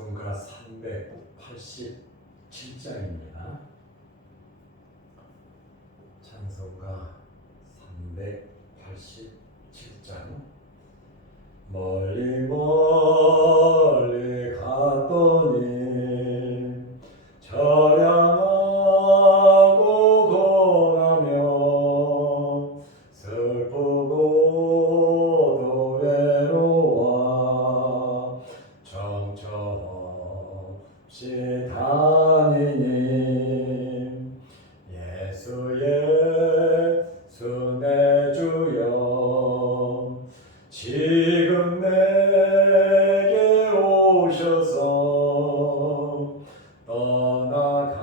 찬송가 387장입니다. 찬송가 387장. 멀리 멀리 갔더니 저량하고 고나며 슬프고도 외로워 정처없이 다니니 예수 내 주여 지금 내게 오셔서 떠나가지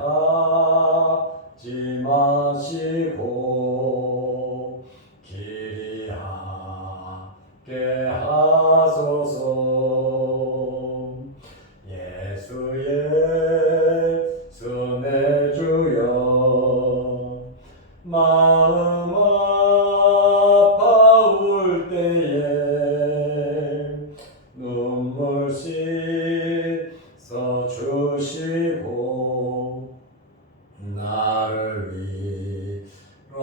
마시고 길이 함께 하소서. 예수 내 주여 마음 아파올 때에 눈물 씻어 주시고 나를 위로하소서.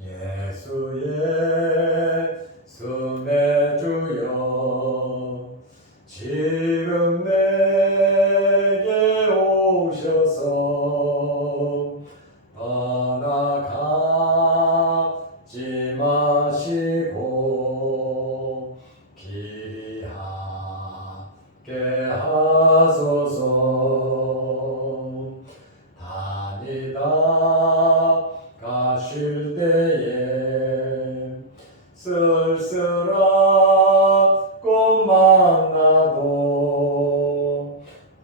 예수 내 주여 지금 내게 오셔서 떠나가지 마시고 길이 함께 하소서. 다니다가 쉴 때에 쓸쓸하고 만나도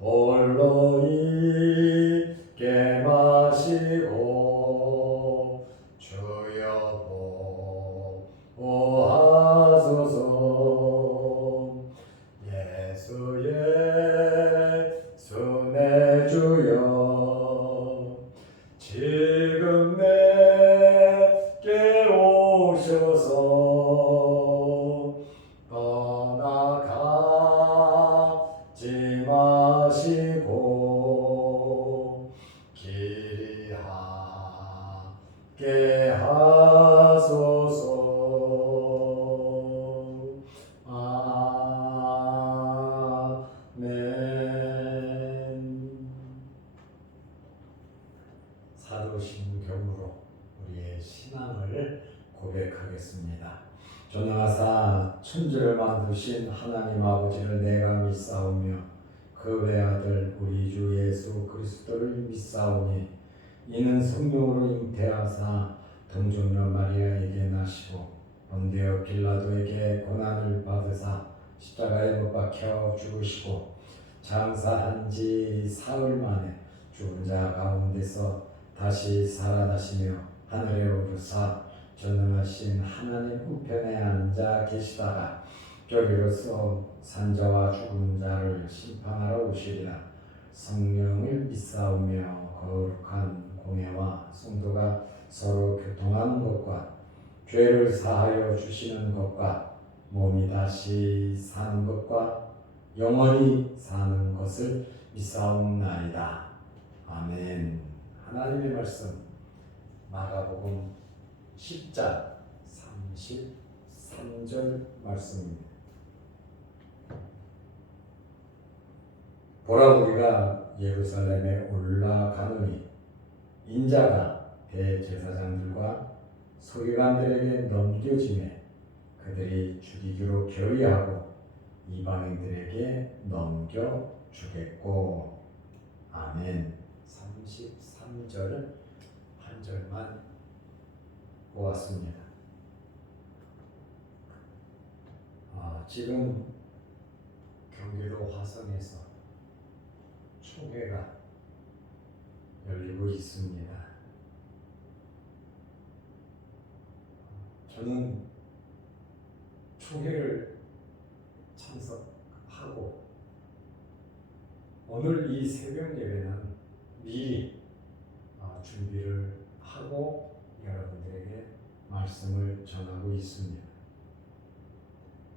홀로 있게 마시고 주여 보호하소서. 예수 내 주여 지금 내게 오셔서 떠나가지 마시고 길이 함께 하소서. 아멘. 사도신경으로 우리의 신앙을 고백하겠습니다. 전능하사 천지를 만드신 하나님 아버지를 내가 믿사오며 그 외아들 우리 주 예수 그리스도를 믿사오니 이는 성령으로 잉태하사 동정녀 마리아에게 나시고 본디오 빌라도에게 고난을 받으사 십자가에 못 박혀 죽으시고 장사한 지 사흘 만에 죽은 자 가운데서 다시 살아나시며 하늘에 오르사 전능하신 하나님 우편에 앉아 계시다가 저리로서 산자와 죽은 자를 심판하러 오시리라. 성령을 믿사오며 거룩한 공회와 성도가 서로 교통하는 것과 죄를 사하여 주시는 것과 몸이 다시 사는 것과 영원히 사는 것을 믿사옵나이다. 아멘. 하나님의 말씀 마가복음 10장 33절 말씀입니다. 보라 우리가 예루살렘에 올라가노니 인자가 대제사장들과 서기관들에게 넘겨지매 그들이 죽이기로 결의하고 이방인들에게 넘겨주겠고. 아멘. 33절은 한 절만 보았습니다. 지금 경기도 화성에서 총회가 열리고 있습니다. 저는 총회를 참석하고 오늘 이 새벽 예배는 미리 준비를 하고 여러분들에게 말씀을 전하고 있습니다.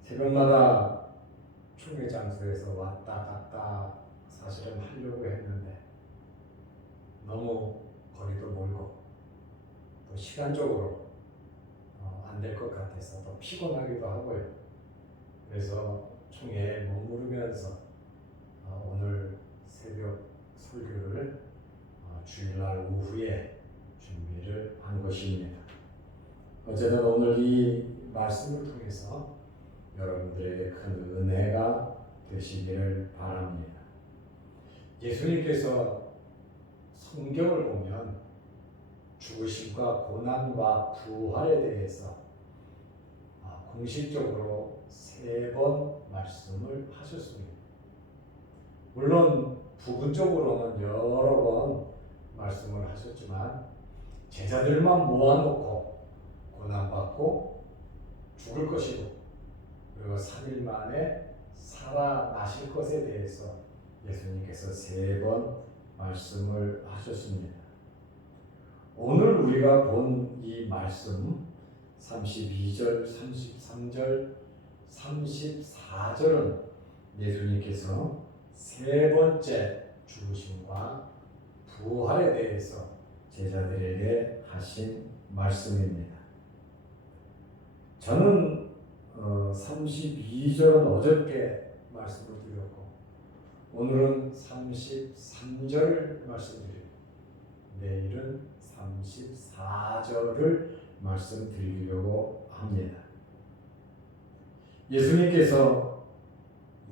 새벽마다 총회 장소에서 왔다 갔다 사실은 하려고 했는데 너무 거리도 멀고 또 시간적으로 안 될 것 같아서 또 피곤하기도 하고요. 그래서 총회에 머무르면서 오늘 새벽 설교를 주일날 오후에 준비를 한 것입니다. 어쨌든 오늘 이 말씀을 통해서 여러분들에게 큰 은혜가 되시기를 바랍니다. 예수님께서 성경을 보면 죽으심과 고난과 부활에 대해서 공식적으로 3번 말씀을 하셨습니다. 물론 부분적으로는 여러 번 말씀을 하셨지만 제자들만 모아놓고 고난받고 죽을 것이고 그리고 3일 만에 살아나실 것에 대해서 예수님께서 3번 말씀을 하셨습니다. 오늘 우리가 본 이 말씀 32절, 33절, 34절은 예수님께서 3번째 죽으심과 부활에 대해서 제자들에게 하신 말씀입니다. 저는 32절은 어저께 말씀을 드렸고 오늘은 33절 말씀드리고 내일은 34절을 말씀드리려고 합니다. 예수님께서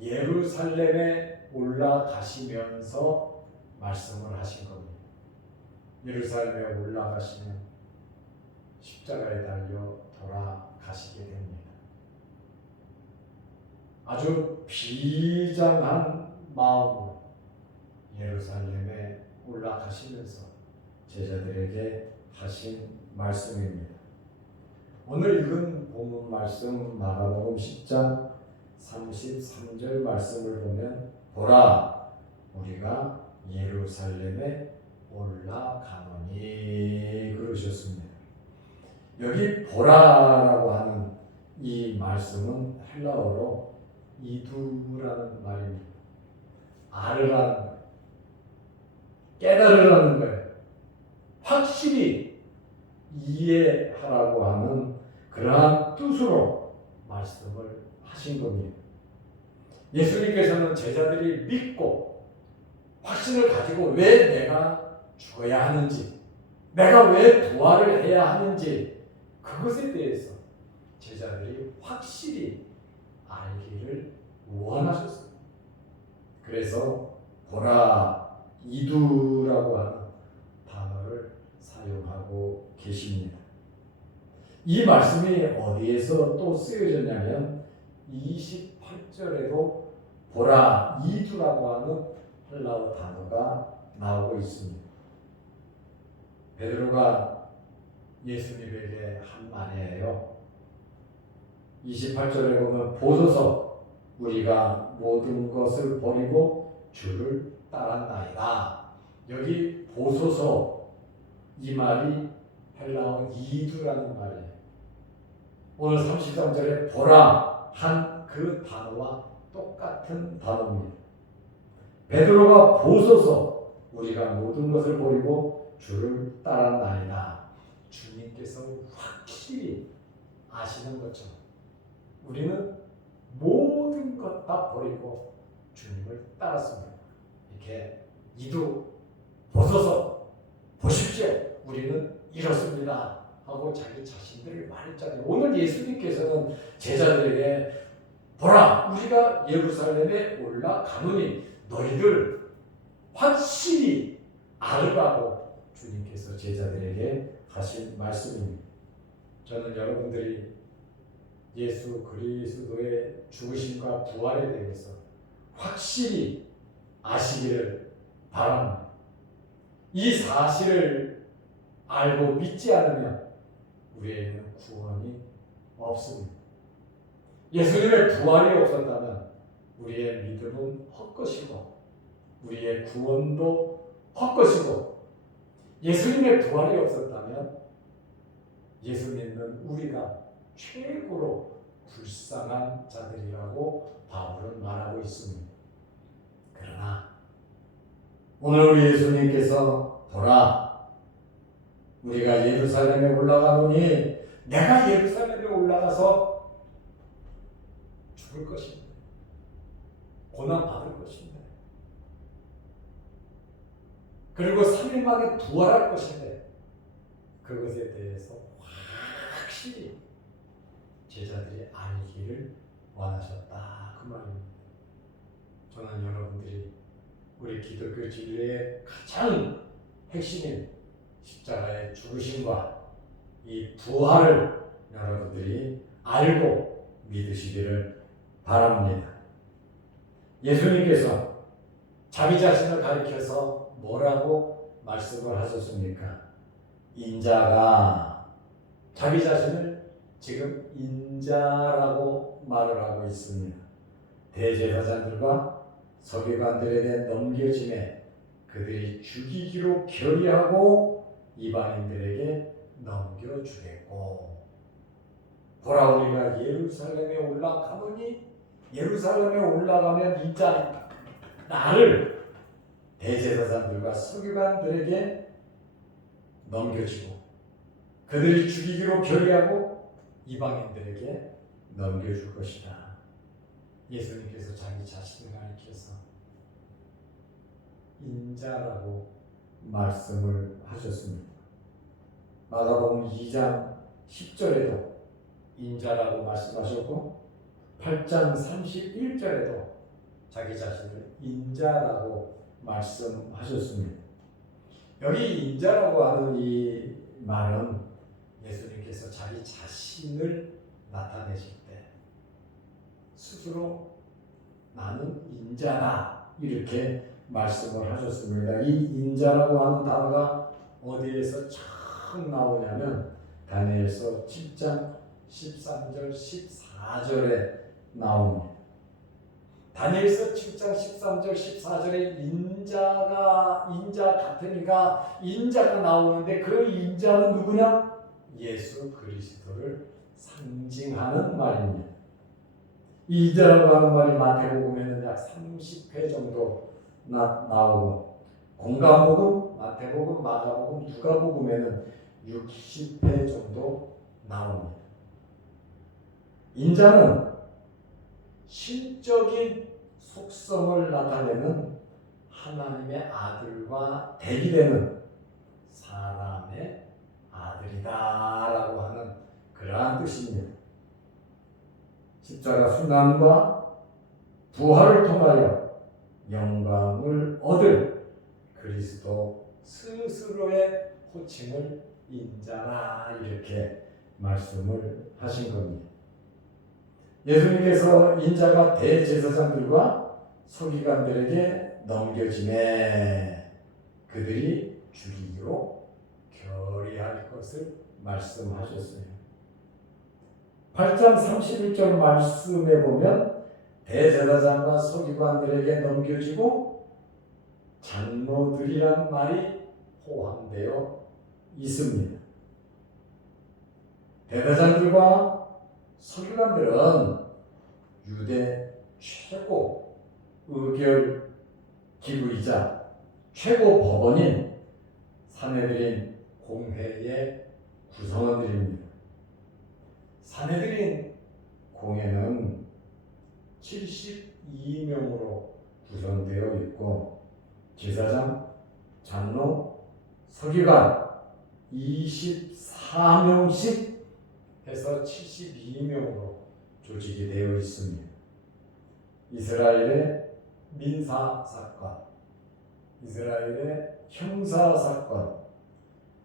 예루살렘에 올라가시면서 말씀을 하신 겁니다. 예루살렘에 올라가시면 십자가에 달려 돌아가시게 됩니다. 아주 비장한 마음으로 예루살렘에 올라가시면서 제자들에게 하신 말씀입니다. 오늘 읽은 본문 말씀 마가복음 10장 33절 말씀을 보면 보라 우리가 예루살렘에 올라가노니 그러셨습니다. 여기 보라라고 하는 이 말씀은 헬라어로 이두라는 말입니다. 알으라는 거예요. 깨달으라는 거예요. 확실히 이해하라고 하는 그러한 뜻으로 말씀을 하신 겁니다. 예수님께서는 제자들이 믿고 확신을 가지고 왜 내가 죽어야 하는지, 내가 왜 부활을 해야 하는지 그것에 대해서 제자들이 확실히 알기를 원하셨습니다. 그래서 보라 이두라고 하는 단어를 사용하고 계십니다. 이 말씀이 어디에서 또 쓰여졌냐면 28절에도 보라 이두라고 하는 헬라어 단어가 나오고 있습니다. 베드로가 예수님에게 한 말이에요. 28절에 보면 보소서 우리가 모든 것을 버리고 주를 따랐나이다. 여기 보소서 이 말이 헬라어 이두라는 말이에요. 오늘 33절에 보라 한 그 단어와 똑같은 단어입니다. 베드로가 보소서 우리가 모든 것을 버리고 주를 따랐나이다. 주님께서 확실히 아시는 것처럼 우리는 모든 것 다 버리고 주님을 따랐습니다. 이렇게 이두 보소서 보십시오. 우리는 이렇습니다. 하고 자기 자신들을 말했잖아요. 오늘 예수님께서는 제자들에게 보라 우리가 예루살렘에 올라가노니 너희들 확실히 알으라고 주님께서 제자들에게 하신 말씀입니다. 저는 여러분들이 예수 그리스도의 죽으심과 부활에 대해서 확실히 아시기를 바랍니다. 이 사실을 알고 믿지 않으면 우리에게는 구원이 없습니다. 예수님의 부활이 없었다면 우리의 믿음은 헛것이고 우리의 구원도 헛것이고 예수님의 부활이 없었다면 예수 믿는 우리가 최고로 불쌍한 자들이라고 바울은 말하고 있습니다. 그러나 오늘 우리 예수님께서 보라, 우리가 예루살렘에 올라가노니 내가 예루살렘에 올라가서 죽을 것인데, 고난받을 것인데, 그리고 3일 만에 부활할 것인데, 그것에 대해서 확실히 제자들이 알기를 원하셨다, 그 말입니다. 저는 여러분들이 우리 기독교 진리의 가장 핵심인 십자가의 죽으심과 이 부활을 여러분들이 알고 믿으시기를 바랍니다. 예수님께서 자기 자신을 가리켜서 뭐라고 말씀을 하셨습니까? 인자가, 자기 자신을 지금 인자라고 말을 하고 있습니다. 대제사장들과 서기관들에게 넘겨짐에 그들이 죽이기로 결의하고 이방인들에게 넘겨주겠고, 보라, 우리가 예루살렘에 올라가노니, 예루살렘에 올라가면 인자 나를 대제사장들과 서기관들에게 넘겨주고 그들이 죽이기로 결의하고 이방인들에게 넘겨줄 것이다. 예수님께서 자기 자신을 가리켜서 인자라고 말씀을 하셨습니다. 마가복음 2장 10절에도 인자라고 말씀하셨고 8장 31절에도 자기 자신을 인자라고 말씀하셨습니다. 여기 인자라고 하는 이 말은 예수님께서 자기 자신을 나타내실 때 스스로 나는 인자다 이렇게 말씀을 하셨습니다. 이 인자라고 하는 단어가 어디에서 처음 나오냐면 다니엘서 7장 13절 14절에 나옵니다. 다니엘서 7장 13절 14절에 인자 같으니까 인자가 나오는데 그 인자는 누구냐? 예수 그리스도를 상징하는 말입니다. 이 인자라고 하는 말이 마태복음에는 약 30회 정도 나오고 공가복음, 마태복음, 마가복음, 누가복음에는 60회 정도 나옵니다. 인자는 신적인 속성을 나타내는 하나님의 아들과 대비되는 사람의 아들이다 라고 하는 그러한 뜻입니다. 십자가 순환과 부활을 통하여 영광을 얻을 그리스도 스스로의 호칭을 인자라 이렇게 말씀을 하신 겁니다. 예수님께서 인자가 대제사장들과 서기관들에게 넘겨짐에 그들이 죽이기로 결의할 것을 말씀하셨어요. 8장 31절 말씀에 보면 대제사장과 서기관들에게 넘겨지고 장로들이란 말이 포함되어 있습니다. 대제사장들과 서기관들은 유대 최고 의결 기구이자 최고 법원인 산헤드린 공회의 구성원들입니다. 산헤드린 공회는 72명으로 구성되어 있고 제사장, 장로, 서기관 24명씩 해서 72명으로 조직이 되어 있습니다. 이스라엘의 민사 사건, 이스라엘의 형사 사건,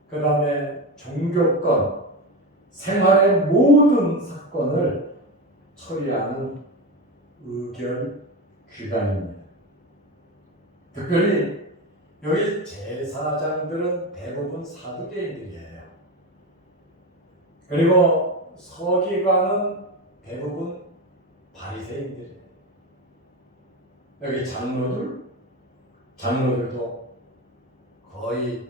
그 다음에 종교권, 생활의 모든 사건을 처리하는 의결 기관입니다. 특별히 여기 제사장들은 대부분 사두개인들이에요. 그리고 서기관은 대부분 바리새인들이에요. 여기 장로들도 거의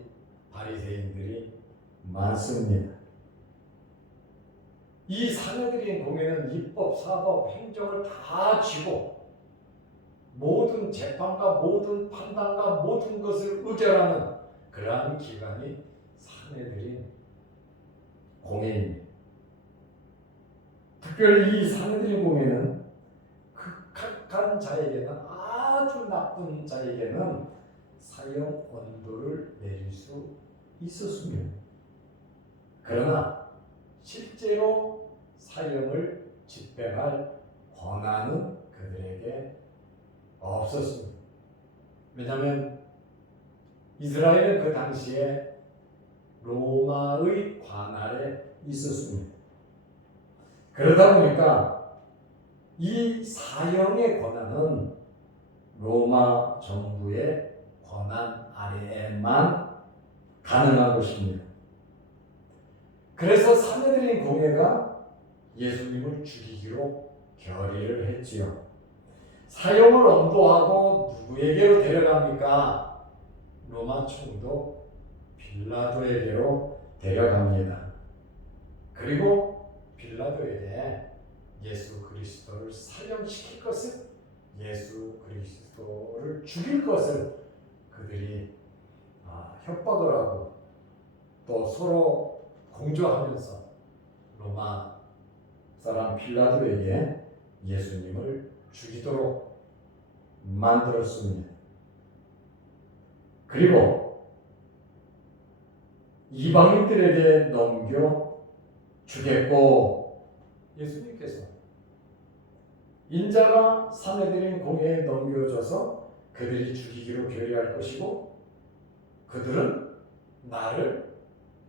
바리새인들이 많습니다. 이 사내들인 공회는 입법, 사법, 행정을 다 쥐고 모든 재판과 모든 판단과 모든 것을 의결하는 그러한 기관이 사내들인 공회입니다. 특별히 이 사내들인 공회는 극악한 자에게는, 아주 나쁜 자에게는 사형 언도를 내릴 수 있었습니다. 그러나 실제로 사형을 집행할 권한은 그들에게 없었습니다. 왜냐하면 이스라엘은 그 당시에 로마의 관할에 있었습니다. 그러다 보니까 이 사형의 권한은 로마 정부의 권한 아래에만 가능한 것입니다. 그래서 사내들인 공회가 예수님을 죽이기로 결의를 했지요. 사형을 언도하고 누구에게로 데려갑니까? 로마 총독 빌라도에게로 데려갑니다. 그리고 빌라도에게 예수 그리스도를 사형시킬 것을, 예수 그리스도를 죽일 것을 그들이 협박을 하고 또 서로 공조하면서 로마 사람 빌라도에게 예수님을 죽이도록 만들었습니다. 그리고 이방인들에게 넘겨 주겠고, 예수님께서 인자가 사내들인 공회에 넘겨져서 그들이 죽이기로 결의할 것이고, 그들은 나를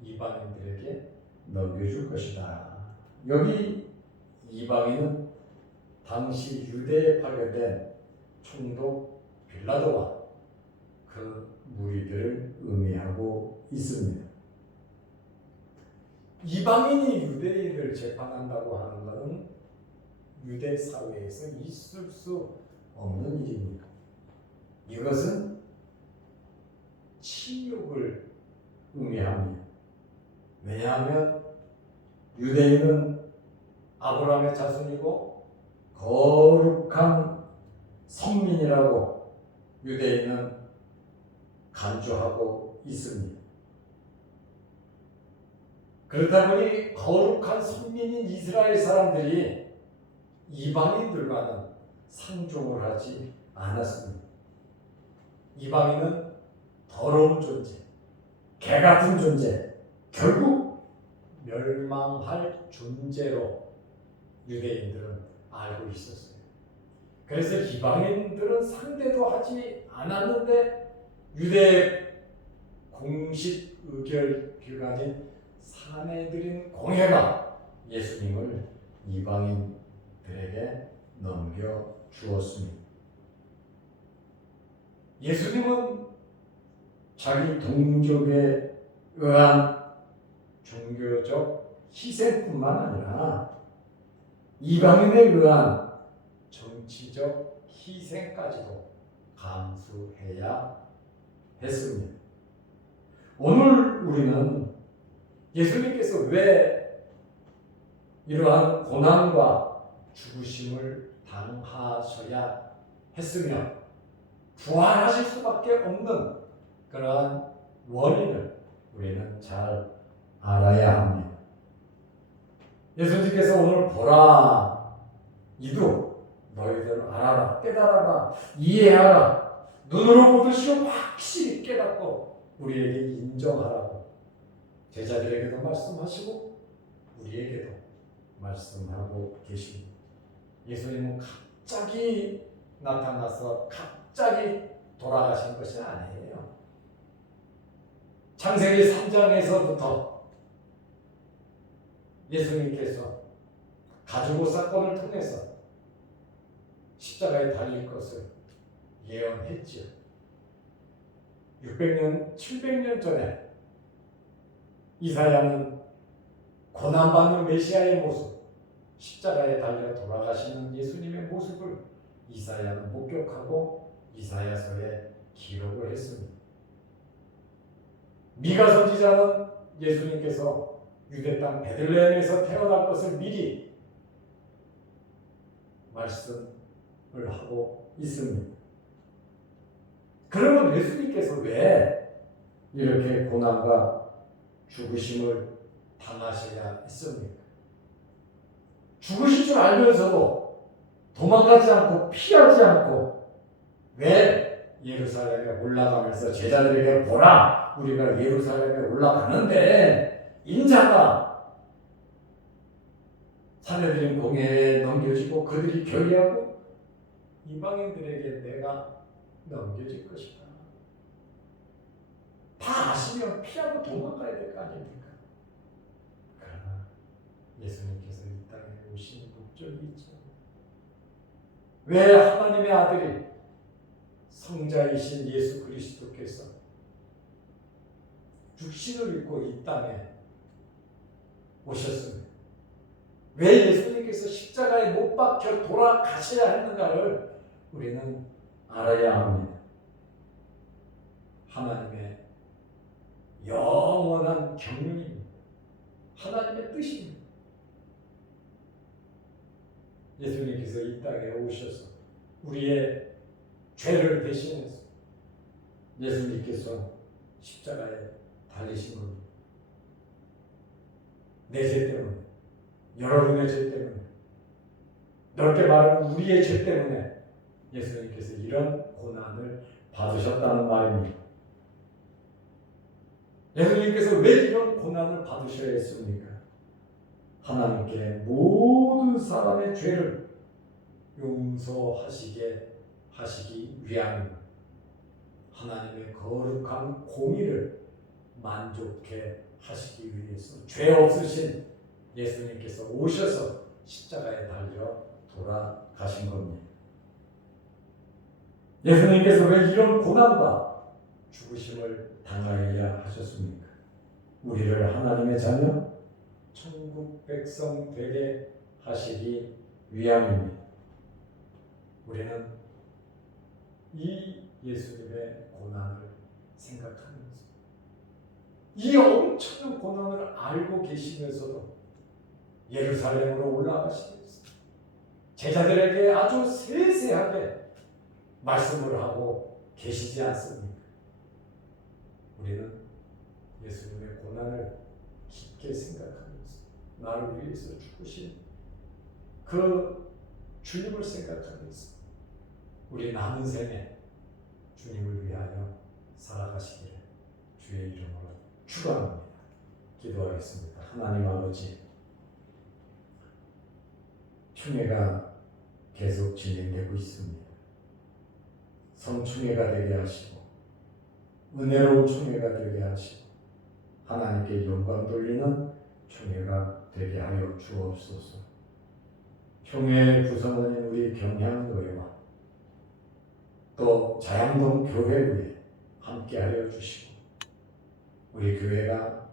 이방인들에게 넘겨줄 것이다. 여기 이방인은 당시 유대에 파견된 총독 빌라도와 그 무리들을 의미하고 있습니다. 이방인이 유대인을 재판한다고 하는 것은 유대 사회에서 있을 수 없는 일입니다. 이것은 침욕을 의미합니다. 왜냐하면 유대인은 아브라함의 자손이고 거룩한 선민이라고 유대인은 간주하고 있습니다. 그렇다 보니 거룩한 선민인 이스라엘 사람들이 이방인들과는 상종을 하지 않았습니다. 이방인은 더러운 존재, 개 같은 존재, 결국 멸망할 존재로 유대인들은 알고 있었어요. 그래서 이방인들은 상대도 하지 않았는데 유대 공식 의결 기관인 사내들인 공회가 예수님을 이방인들에게 넘겨 주었습니다. 예수님은 자기 동족에 의한 종교적 희생뿐만 아니라 이방인에 의한 정치적 희생까지도 감수해야 했습니다. 오늘 우리는 예수님께서 왜 이러한 고난과 죽으심을 당하셔야 했으며 부활하실 수밖에 없는 그러한 원인을 우리는 잘 알아야 합니다. 예수님께서 오늘 보라, 이도 너희들 알아라, 깨달아라, 이해하라, 눈으로 보듯이 확실히 깨닫고 우리에게 인정하라고 제자들에게도 말씀하시고 우리에게도 말씀하고 계십니다. 예수님은 갑자기 나타나서 갑자기 돌아가신 것이 아니에요. 창세기 3장에서부터 예수님께서 가죽옷 사건을 통해서 십자가에 달릴 것을 예언했지요. 600년, 700년 전에 이사야는 고난받는 메시아의 모습, 십자가에 달려 돌아가시는 예수님의 모습을 이사야는 목격하고 이사야서에 기록을 했습니다. 미가 선지자는 예수님께서 유대 땅 베들레헴에서 태어날 것을 미리 말씀을 하고 있습니다. 그러면 예수님께서 왜 이렇게 고난과 죽으심을 당하셔야 했습니까? 죽으실 줄 알면서도 도망가지 않고 피하지 않고 왜 예루살렘에 올라가면서 제자들에게 보라, 우리가 예루살렘에 올라가는데 인자가 사내들인 공회에 넘겨지고 그들이 결의하고 이방인들에게 내가 넘겨질 것이다. 다 아시면 피하고 도망가야 될 거 아닙니까? 그러나 예수님께서 이 땅에 오신 목적이 있죠. 왜 하나님의 아들이 성자이신 예수 그리스도께서 육신을 입고 이 땅에 오셨습니다. 왜 예수님께서 십자가에 못 박혀 돌아가셔야 했는가를 우리는 알아야 합니다. 하나님의 영원한 경륜입니다. 하나님의 뜻입니다. 예수님께서 이 땅에 오셔서 우리의 죄를 대신해서 예수님께서 십자가에 달리신 겁니다. 내 죄 때문에, 여러분의 죄 때문에, 넓게 말하면 우리의 죄 때문에 예수님께서 이런 고난을 받으셨다는 말입니다. 예수님께서 왜 이런 고난을 받으셔야 했습니까? 하나님께 모든 사람의 죄를 용서하시게 하시기 위함입니다. 하나님의 거룩한 공의를 만족해 하시기 위해서 죄 없으신 예수님께서 오셔서 십자가에 달려 돌아가신 겁니다. 예수님께서 왜 이런 고난과 죽으심을 당하여야 하셨습니까? 우리를 하나님의 자녀, 천국 백성 되게 하시기 위함입니다. 우리는 이 예수님의 고난을 생각하면서 이 엄청난 고난을 알고 계시면서도 예루살렘으로 올라가시면서 제자들에게 아주 세세하게 말씀을 하고 계시지 않습니까? 우리는 예수님의 고난을 깊게 생각하면서 나를 위해서 죽으신 그 주님을 생각하면서 우리 남은 생에 주님을 위하여 살아가시기를 주의 이름으로 축원합니다. 기도하겠습니다. 하나님 아버지, 충회가 계속 진행되고 있습니다. 성충회가 되게 하시고 은혜로운 충회가 되게 하시고 하나님께 영광 돌리는 충회가 되게 하여 주옵소서. 충회의 구성원인 우리 경향교회와 또 자양동 교회에 함께하여 주시고 우리 교회가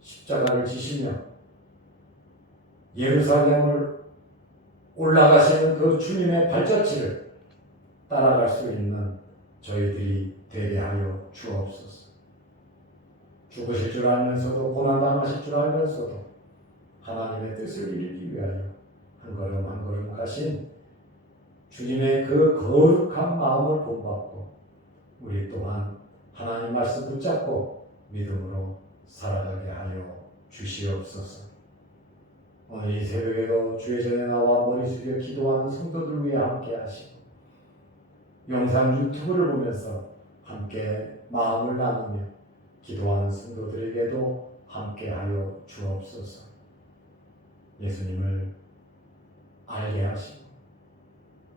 십자가를 지시며 예루살렘을 올라가시는 그 주님의 발자취를 따라갈 수 있는 저희들이 되게 하여 주옵소서. 죽으실 줄 알면서도 고난당하실 줄 알면서도 하나님의 뜻을 이루기 위하여 한 걸음 한 걸음 가신 주님의 그 거룩한 마음을 본받고 우리 또한 하나님 말씀 붙잡고 믿음으로 살아가게 하여 주시옵소서. 오늘 이 새벽에도 주의 전에 나와 머리 숙여 기도하는 성도들 위해 함께 하시고 영상 유튜브를 보면서 함께 마음을 나누며 기도하는 성도들에게도 함께하여 주옵소서. 예수님을 알게 하시고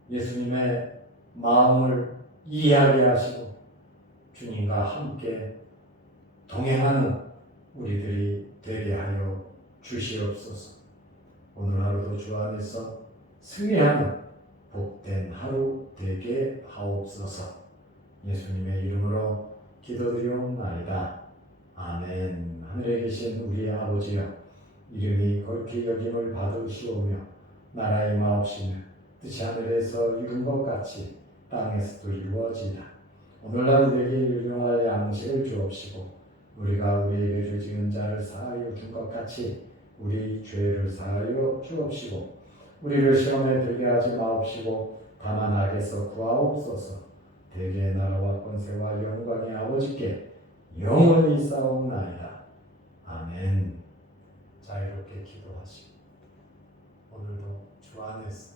예수님의 마음을 이해하게 하시고 주님과 함께 동행하는 우리들이 되게 하여 주시옵소서. 오늘 하루도 주 안에서 승리하는 복된 하루 되게 하옵소서. 예수님의 이름으로 기도드리옵나이다. 아멘. 하늘에 계신 우리 아버지여, 이름이 거룩히 여김을 받으시오며 나라의 마옵시며 뜻이 하늘에서 이룬 것 같이 땅에서도 이루어지라. 오늘날 우리에게 일용할 양식을 주옵시고 우리가 우리에게 죄 지은 자를 사하여 준 것 같이 우리 죄를 사하여 주옵시고 우리를 시험에 들게 하지 마옵시고 다만 악에서 구하옵소서. 대개의 나라와 권세와 영광이 아버지께 영원히 있사옵나이다. 아멘. 자유롭게 기도하시고 오늘도 주 안에서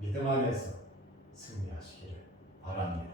믿음 안에서 승리하시기를 바랍니다.